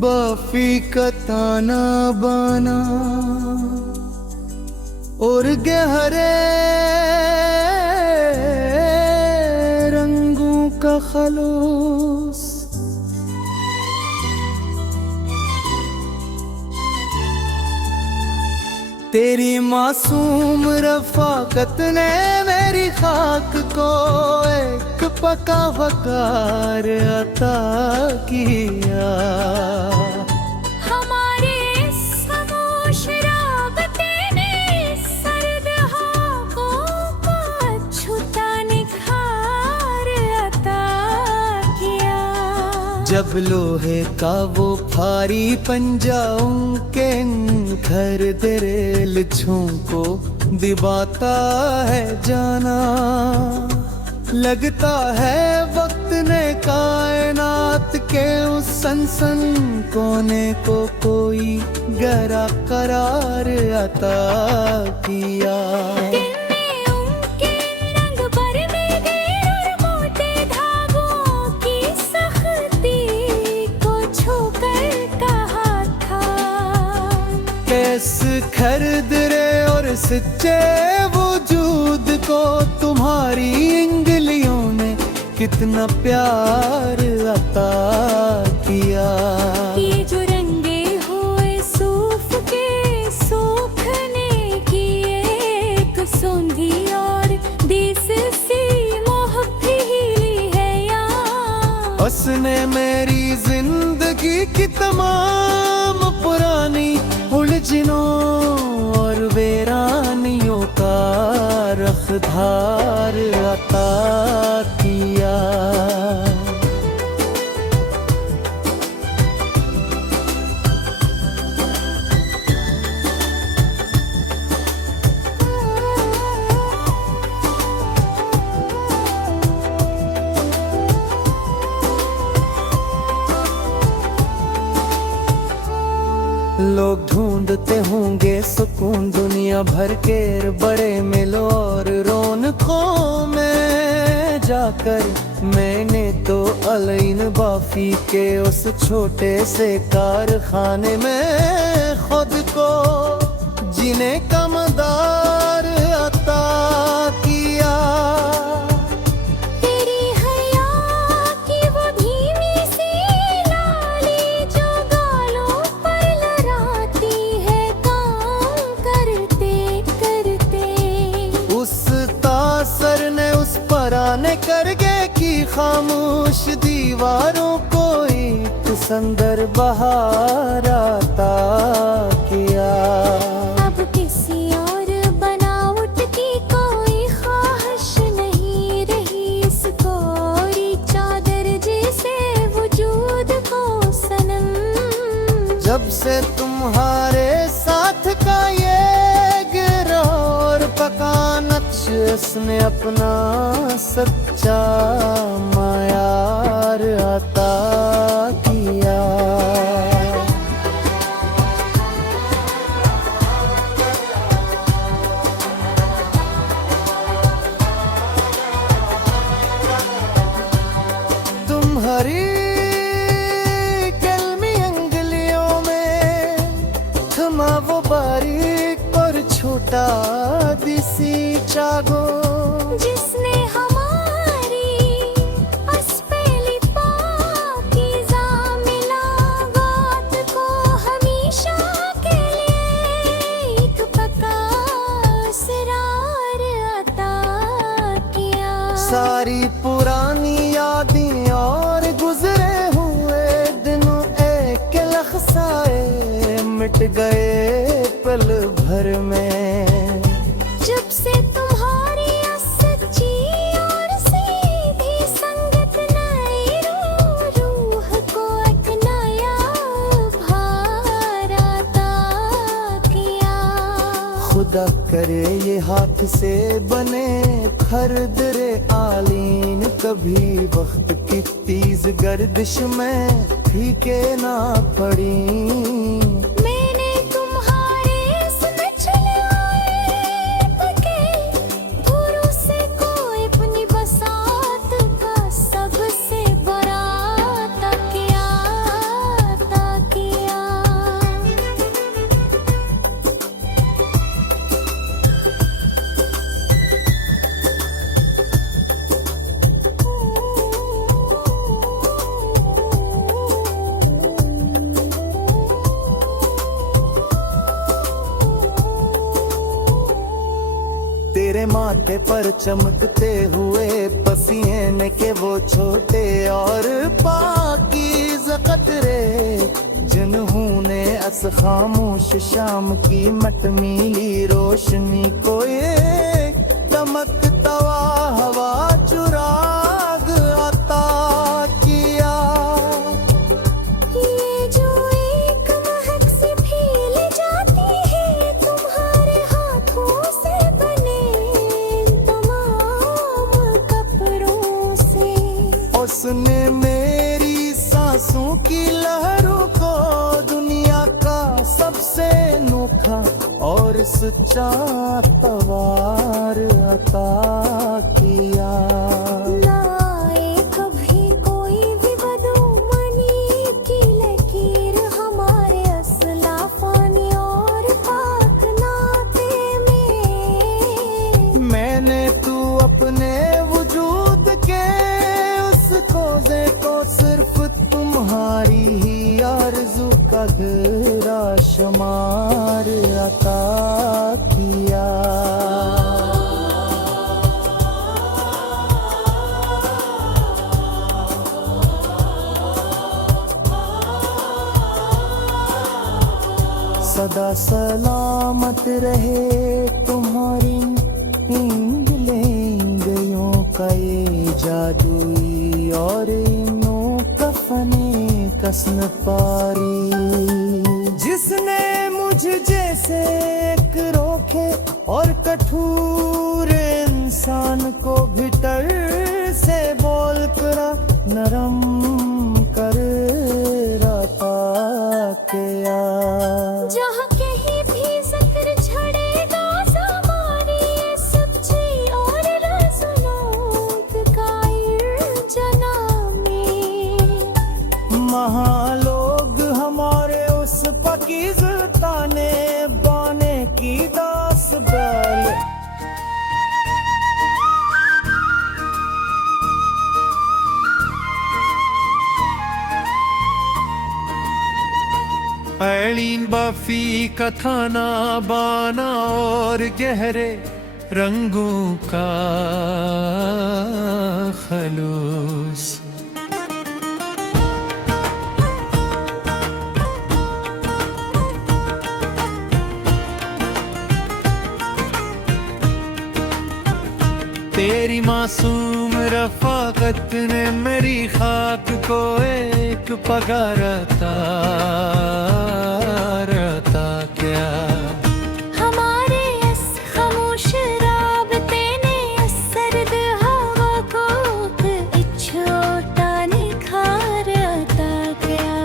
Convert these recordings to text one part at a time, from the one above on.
बाफी का ताना बाना और गहरे रंगों का खलूस, तेरी मासूम रफ़ाकत ने मेरी खाक को एक पका वकार अता किया। हमारे खामोश राबते ने सर्द होठों को छूता निखार अता किया। जब लोहे का वो भारी पंजा उनके घर दरेल को दिबाता है जाना, लगता है वक्त ने कायनात के उस सनसन कोने को कोई गहरा करार अता किया। खरीद रे और सच्चे वजूद को तुम्हारी इंगलियों ने कितना प्यार अता किया। ये जो रंगे हुए सूफ के सूखने की एक सौंधी और देश सी मोहब्बत है यार। उसने मेरी जिंदगी की तमाम पुरानी उलझनों और वीरानियों का रखधार अता किया। लोग ढूंढते होंगे सुकून दुनिया भर के बड़े मिलो और रौनकों में जाकर, मैंने तो अलैन बाफी के उस छोटे से कारखाने में खुद को जीने का मदार अता किया। पराने करगे की खामोश दीवारों को एक सुंदर बहार अता किया। अब किसी और बनावट की कोई ख्वाहिश नहीं रही, इस कोरी चादर जैसे वजूद को सनम। जब से तुम्हारे साथ का ये गिरा और पका नक्श उसने अपना सच्चा मायार अता किया। तुम्हारी कलमी अंगलियों में थमा वो बारीक और छोटा दिसी चागो, जिसने हमारी अस्पेली पाकीज़ा मिलावट को हमेशा के लिए एक पक्का असरार अता किया। सारी पुरानी यादें और गुजरे हुए दिन एक लख्ज़ाए मिट गए पल भर में। जब से तुम्हारी सच्ची और सीधी संगत नई रूह को एक नया भार अता किया। खुदा करे ये हाथ हाथ से बने खर्द रे आलीन, कभी वक्त की तेज गर्दिश में फीके ना पड़ी। मैंने तुम्हारे इसमें चले आए पके, भरोसे को अपनी बसात का सबसे बड़ा तकिया तकिया। तेरे माथे पर चमकते हुए पसीने के वो छोटे और पाकीज़ कतरे, जिन्होंने अस खामोश शाम की मटमीली रोशनी को ये दमकता हवा चुराग अता किया। ये जो एक महक से फैल जाती है तुम्हारे हाथों से बने तमाम कपड़ों से। उसने मेरी सांसों की लहरों को दुनिया का सबसे अनोखा और सच्चा तवार अता किया। लाए कभी कोई भी बदुमनी की लकीर हमारे असलाफानी और पाक नाते में। मैंने तू अपने वजूद के उस कोज़े को सिर्फ तुम्हारी ही आरज़ू का गहरा शुमार अता किया। सदा सलामत रहे तुम्हारी इंगलियों का ये जादुई और इनो कफने कस्म पारी। जिसने मुझे जैसे एक रोखे और कठोर इंसान को भीतर से बोल कर नरम कर रता किया। जहाँ कहीं भी ज़िक्र झड़ेगा ज़माने सच्ची और रज़्नोत का इर्जना में। महालोग हमारे उस पाकीज़ ताने बाने की दास बैल। ऐलीन बाफी का थाना बाना और गहरे रंगों का खलूस। तेरी मासूम रफ़ाकत ने मेरी खाक को एक पगारता क्या। हमारे इस खामोश राबते ने इस सर्द हवा को एक छोटा निखार अता किया।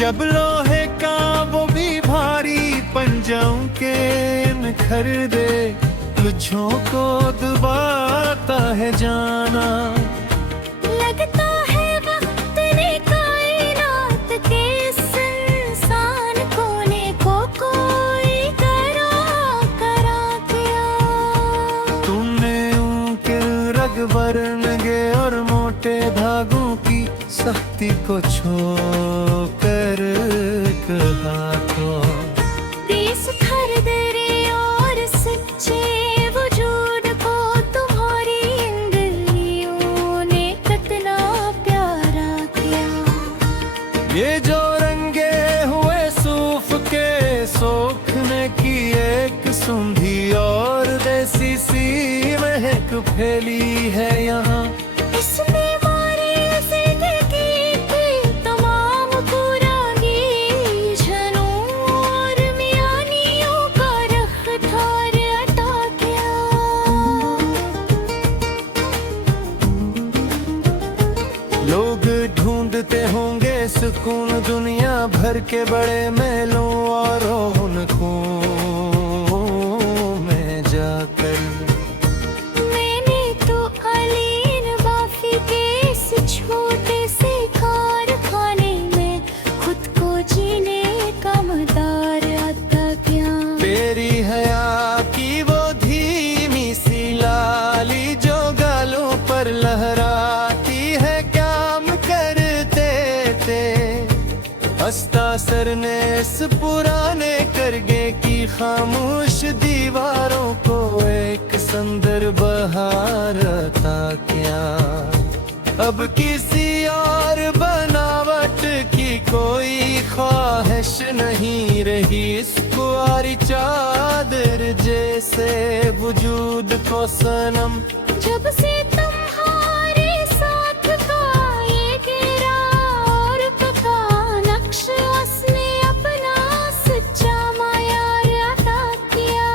जब लोहे का वो भी भारी पंजों के निखर दे, तुझों को दबाता है जाना। लगता है वक्त ने कायनात के इस इंसान कोने को कोई करा करा किया। तुमने उनके रग बरनगे और मोटे धागों की सख्ती को छोकर कहा तो। देश खरदरे और सच्चे वजूद को तुम्हारी इंगलियों ने कितना प्यारा किया। ये जो रंगे हुए सूफ के सोखने की एक सुंधी और देसी सी महक फैली है यहाँ। इसमें मारे ज़िंदगी की तमाम पुरानी झनों और मियानियों का रख्तार अता किया। सुकून दुनिया भर के बड़े मेलों और रौनकों में जाकर। मैंने तो अलीन बाफी के इस छोटे से कारखाने में खुद को जीने का मदार अता किया। तेरी हया की वो धीमी सी लाली जो गालों पर लहराती है, क्या हम करते थे। हंसता सर ने इस पुराने करगे की खामोश दीवारों को एक सुंदर बहार अता क्या। अब किसी और बनावट की कोई ख्वाहिश नहीं रही, इस कुआरी चादर जैसे वजूद को सनम। जब से तुम्हारे साथ का ये गिरा और पका नक्श, उसने अपना सच्चा मायार अता किया।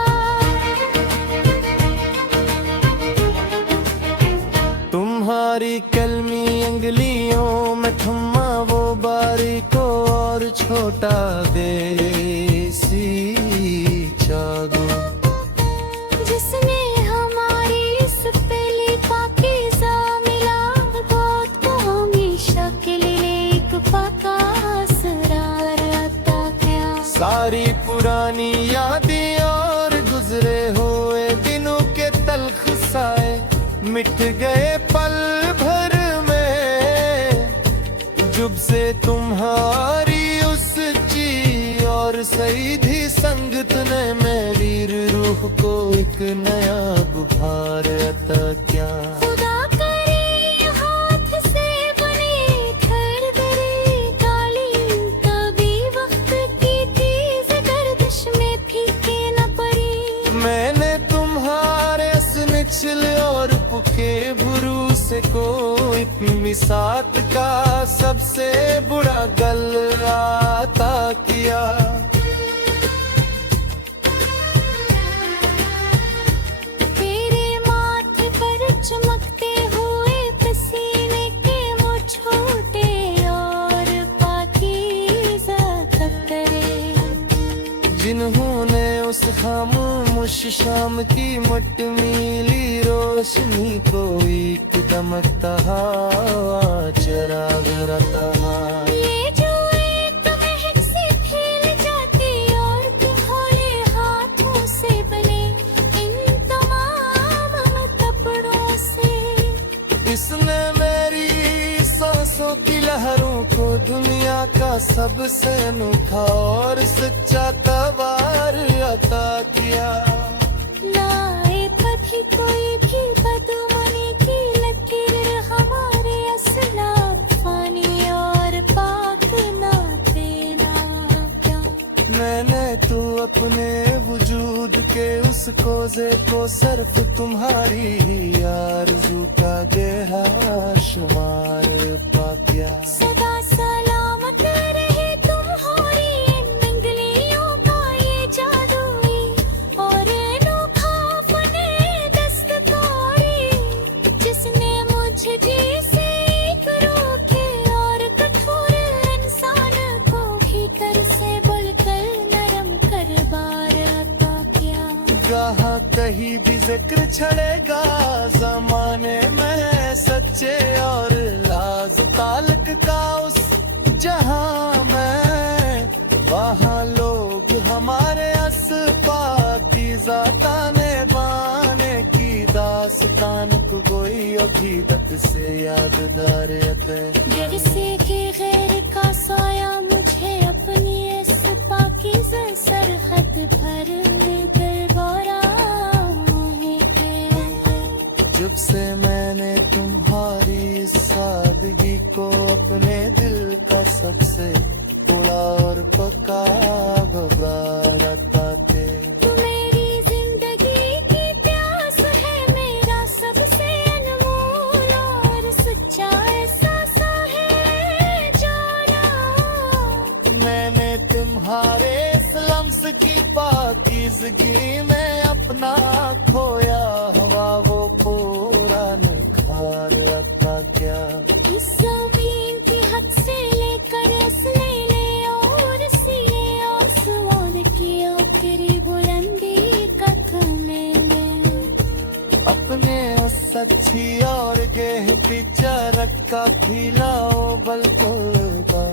तुम्हारी कलमी अंगलियों में थमा वो बारीक और छोटा देसी जादू, जिसने हमारी इस पहली पाकीज़ा मिलावट को हमेशा के लिए एक पक्का असरार अता किया। सारी पुरानी यादें और गुजरे हुए दिनों के तल्ख साए मिट गए पल भर में, जब से तुम्हारी उस ची और सईधी संगत ने मेरी रूह को एक नया बुखार अता क्या। खुदा करे हाथ से बने खरदरे काली, कभी वक्त की तेज गर्दिश में फीके न पड़ी। मैंने तुम्हारे निचले और पुखे भरोसे को इतनी साथ का सबसे बुरा गल आता किया। तेरे माथे पर चमकते हुए पसीने के वो छोटे और पाकीज़ा कतरे, जिन्होंने उस खामोश शाम की मटमीली रोशनी को एक दमकता चराग रहा। ये जो एक महक से फैल जाती और तुम्हारे हाथों से बने इन तमाम कपड़ों से, इसने मेरी सांसों की लहरों को दुनिया का सबसे अनोखा और सच्चा तवार अता किया। लाए कभी कोई भी बदमनी की लकीर हमारे असलाफ फानी और पाक ना देना क्या। मैंने तो अपने वजूद के उस कोज़े को सिर्फ तुम्हारी आरज़ू का गहरा शुमार पा गया। सदा सलामत रहे तुम्हारी इन उंगलियों का ये जादुई और अनोखा फने दस्तकारी, जिसने मुझे जैसे एक रूखे और कठोर इंसान को भीतर से बुलकर नरम कर बार अता किया। जहाँ कहीं भी जिक्र छड़ेगा जमाने में सच्चे और लाज ताल्लुक का, उस जहाँ में वहाँ लोग हमारे पाकीज़ा ताने बाने की दास्तान को कोई अकीदत से याददार है। जैसे कि गैर का साया मुझे अपनी इस पाकीज़ा सरहद पर दरबारा है। जब से मैंने तुम्हारी इस सादगी को अपने दिल का सबसे बड़ा और पक्का गुबार पाते। तू मेरी जिंदगी की प्यास है, मेरा सबसे अनमोल और सच्चा एहसास है जाना। मैंने तुम्हारे इस लम्स की पाकीज़गी में अपना खोया हुआ वो पूरा निखार था क्या। इस ज़मीन की हद से लेकर सच्ची और गहती चरक का खिलाओ बल्कुल का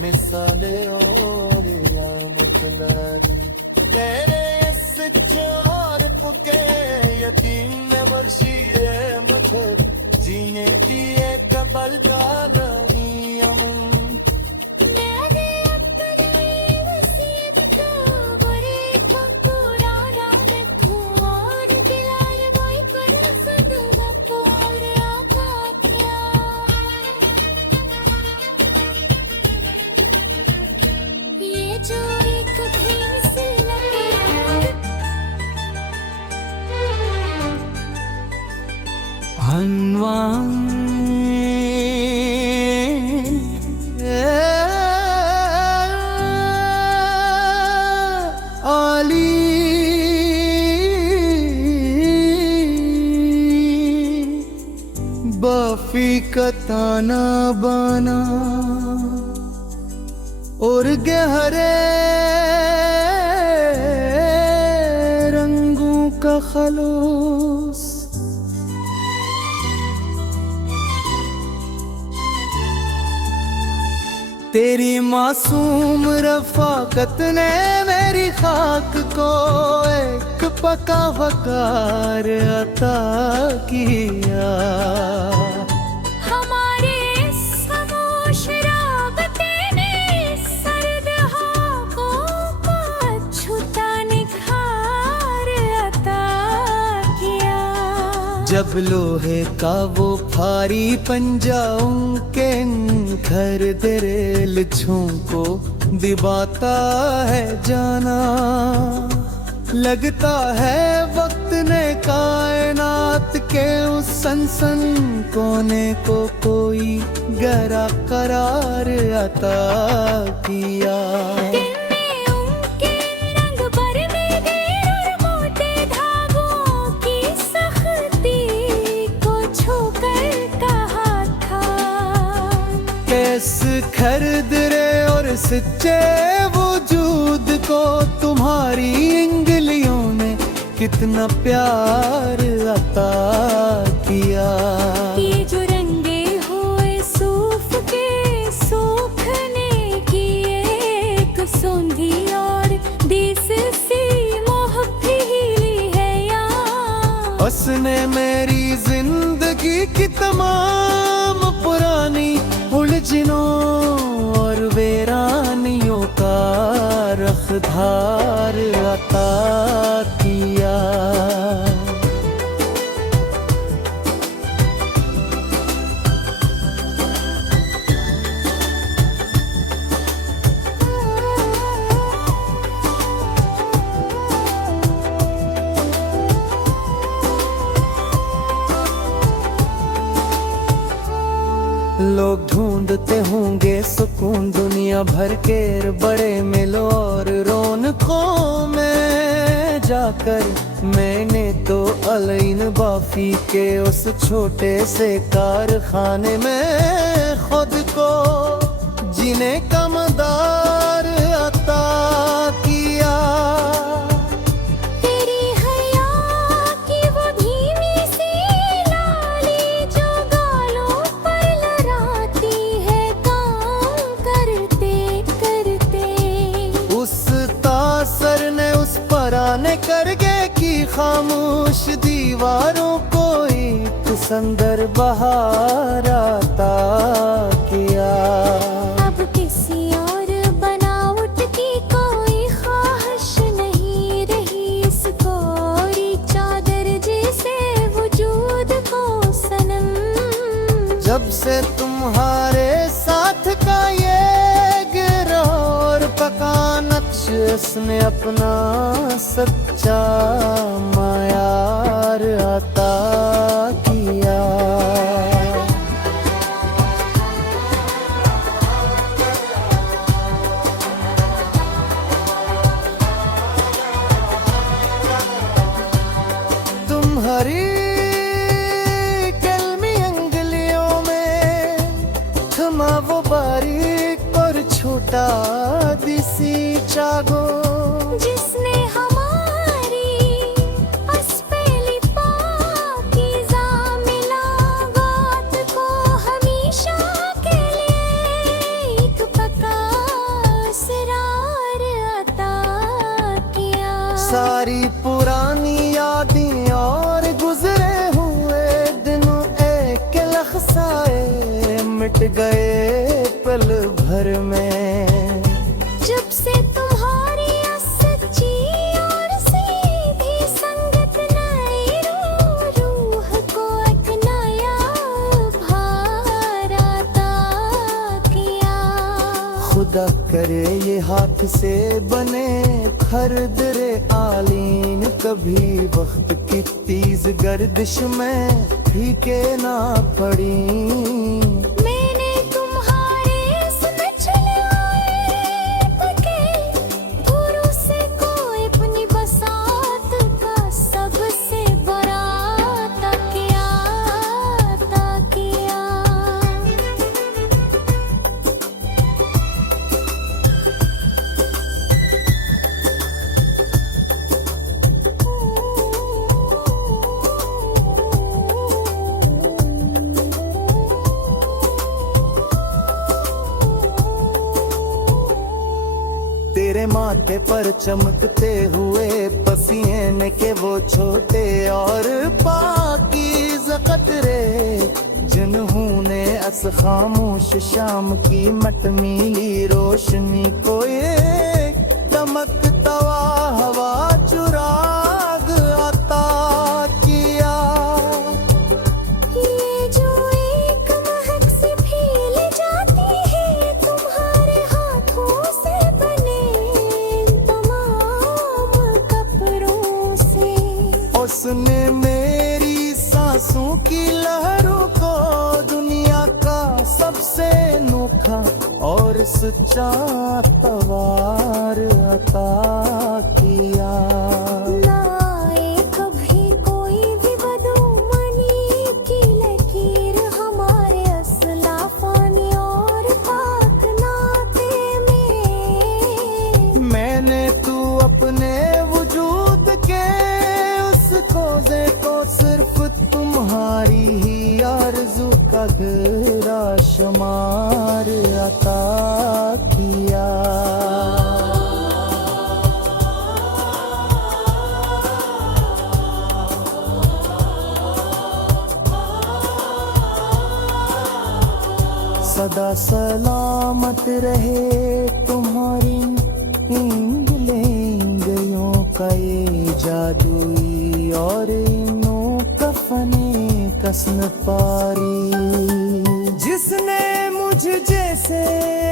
मिसाले और या मुतलरी तेरे सच्चे और पुगे यतीम वर्षीए मथे जीने दिए कबल का नहीं अमन मेरे अपने नसीब का बड़े पुराना रखूं और दिलार बोई पर सदरा पर आता क्या ये जो एक भी मिसल लगे बफी का ताना बना और गहरे रंगों का खलूस तेरी मासूम रफाकत ने मेरी खाक को एक पका वकार अता किया हमारे खामोश राबते ने सर्द हवाओं को छूता निखार अता किया जब लोहे का वो भारी पंजा उनके घर दरेल को दिबाता है जाना लगता है वक्त ने कायनात के उस सनसन कोने को कोई गहरा करार अता किया खरदरे और सच्चे वजूद को तुम्हारी इंगलियों ने कितना प्यार अता किया ये जो रंगे हुए सूफ के सूखने की एक सोंधी और दिस सी मोहफिली है यार उसने मेरी जिंदगी की तमाम पुरानी उलझनों और वीरानियों का रखधार अता किया लोग ढूंढते होंगे सुकून दुनिया भर के बड़े मिलो और रौनकों में जाकर मैंने तो अलैन बाफी के उस छोटे से कारखाने में खुद को जीने का मदार अता किया ने करगे की खामोश दीवारों को एक संदर बहार अता किया अब किसी और बनावट की कोई ख्वाहिश नहीं रही इस कोरी चादर जैसे वजूद को सनम जब से तुम्हारे साथ का ये गिरोह और पका नक्श उसने अपना सच्चा मायार अता किया तुम्हारी कलमी अंगलियों में थमा वो बारीक और छोटा दिसी चागो जिसने हमारी असपेली पाकीज़ा गए पल भर में। जब से तुम्हारी सच्ची और सीधी संगत नई रूह को एक नया भार अता किया। खुदा करे ये हाथ से बने खर्द रे आलीन, कभी वक्त की तेज गर्दिश में फीके ना पड़ी। मैंने तुम्हारे भरोसे को अपनी बसात का सबसे बड़ा तकिया। तेरे माथे पर चमकते हुए पसीने के वो छोटे और पाकीज़ कतरे, जिन्होंने अस खामोश शाम की मटमीली रोशनी को ये दमकता हवा चुराग अता किया। ये जो एक महक से फैल जाती है तुम्हारे हाथों से बने तमाम कपड़ों से। उसने मेरी सांसों की लहरों को दुनिया का सबसे अनोखा और सच्चा तवार अता किया। लाए कभी कोई भी बदुमनी की लकीर हमारे असलाफानी और पाक नाते में। मैंने तू अपने वजूद के उस कोज़े को सिर्फ तुम्हारी ही आरज़ू का गहरा शुमार अता किया। सदा सलामत रहे तुम्हारी इंगलियों का ये जादुई और नो कफने कस्म पारी। जिसने मुझे जैसे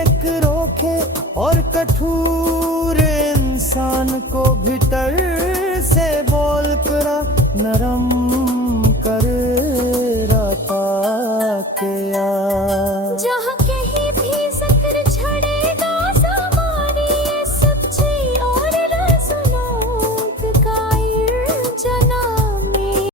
एक रोके और कठोर इंसान को भीतर से बोल कर नरम